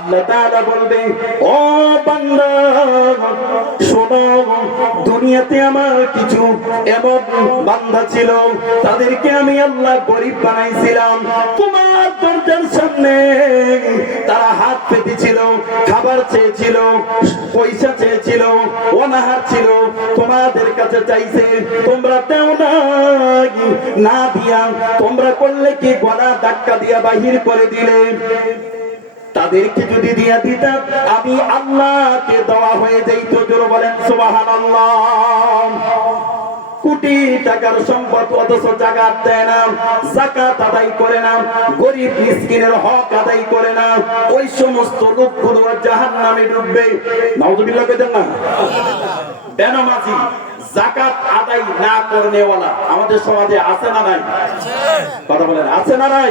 আল্লাহ বলবে, ও বান্দা, শোনো, দুনিয়াতে আমার কিছু এমন বান্দা ছিল, তাদেরকে আমি আল্লাহ গরিব বানাইছিলাম। তোমার দরজার সামনে তারা হাত পেতেছিল, খাবার চেয়েছিল, পয়সা চেয়েছিল, অনাহার ছিল। তোমাদের কাছে চাইছে, তোমরা দেও না দিয়া, তোমরা করলে কি গলা ধাক্কা দিয়া বাহির করে দিলে? তাদেরকে যদি দিয়া দিতাম আমি আল্লাহকে দেওয়া হয়ে যাইতো জোর বলেন সুবাহান কোটি টাকার সম্পদ অথচ জাকাত দেয় না জাকাত আদায় করে না গরিব মিসকিনের হক আদায় করে না ওই সমস্ত লোকগুলো জাহান নামে ডুববে। নাউজুবিল্লাহ কইতেন না? বেনামাজি জাকাত আদায় না করনেওয়ালা আমাদের সমাজে আছে না নাই? কথা বলেন আছে না নাই?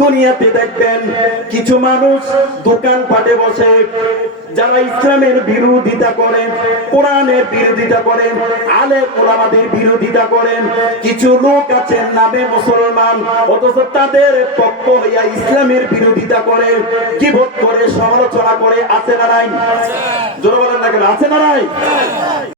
দুনিয়াতে দেখবেন কিছু মানুষ দোকান পাটে বসে, যারা ইসলামের বিরোধিতা করেন, কোরআনের বিরোধিতা করেন আলে ওলামাদের বিরোধিতা করেন, কিছু লোক আছেন নামে মুসলমান, অথচ তাদের পক্ষ হইয়া ইসলামের বিরোধিতা করে কিবোধ করে, সমালোচনা করে, আছে না নাই? জোর বলেন না আছে না নাই?